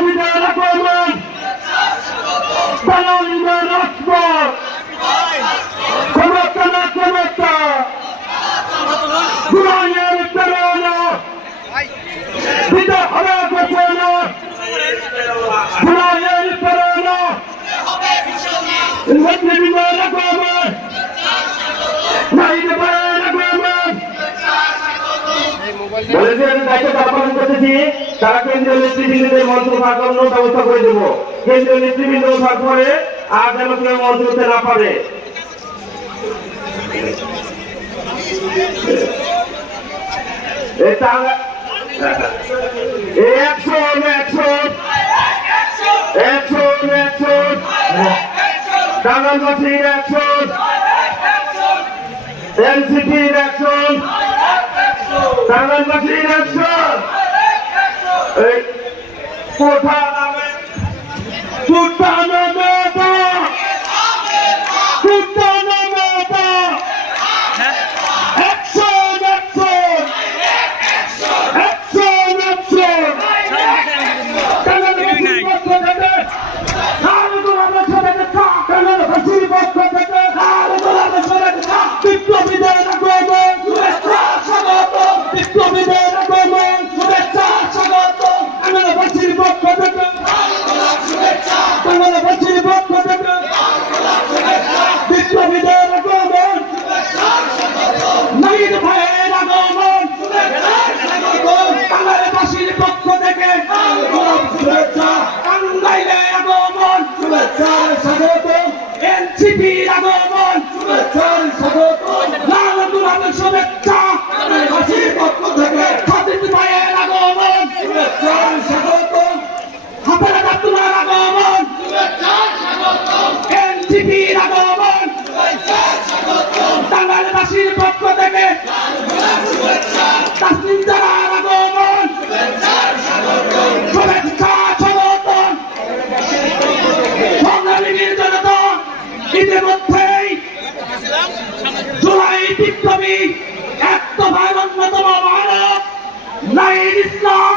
বিপ্লবীদের আগমন, বাঙালিদের রাজপথ, ক্ষমতা না ক্ষমতা, গুণায়ের প্রেরণা, দিতে হবে ঘোষণা, গুণায়ের প্রেরণা, নেতৃবৃন্দের আগমন, নারীদের আগমন। বলেছেন দায়িত্ব পালন করতেছি, তারা কেন্দ্রীয় নেতৃবৃন্দের মঞ্চ থাকার ব্যবস্থা করে দেবো। কেন্দ্রীয় নেতৃবৃন্দ থাকবে আর যেন কেউ মঞ্চ করতে না পারে। টাঙ্গাইলবাসীর অ্যাকশন, এনসিপির অ্যাকশন, টাঙ্গাইলবাসীর অ্যাকশন। কোঠা নামে কোঠা নামে কোঠা নামে অ্যাকশন অ্যাকশন অ্যাকশন অ্যাকশন। বিপ্লবীদের আগমন, শুভেচ্ছা স্বাগতম, বিপ্লবীদের আগমন, শুভেচ্ছা স্বাগতম। বাংলাবাসীর পক্ষ থেকে শুভেচ্ছা, বাংলাবাসীর পক্ষ থেকে বিপ্লবীদের আগমন, শুভেচ্ছা স্বাগতম। নাহিদ ভাইয়ের আগমন, শুভেচ্ছা স্বাগতম। বাংলাবাসীর পক্ষ থেকে শুভেচ্ছা, টাঙ্গাইলের আগমন, শুভেচ্ছা স্বাগতম। এনসিপির আগমন, শুভেচ্ছা স্বাগতম। লাল গোলাপের শুভেচ্ছা বাংলাবাসীর পক্ষ থেকে। খাদিজ ভাইয়ের আগমন, শুভেচ্ছা স্বাগতম। হাফেজ আব্দুল্লাহর আগমন, শুভেচ্ছা স্বাগতম। এনসিপির আগমন, শুভেচ্ছা স্বাগতম। টাঙ্গাইলবাসীর পক্ষ থেকে শুভেচ্ছা। তাসলিম জারার আগমন, শুভেচ্ছা স্বাগতম, শুভেচ্ছা স্বাগতম। সংগ্রামীর জনতা, ইতিমধ্যেই জুলাই বিপ্লবী ১ দফার অন্যতম মানব নাহিদ ইসলাম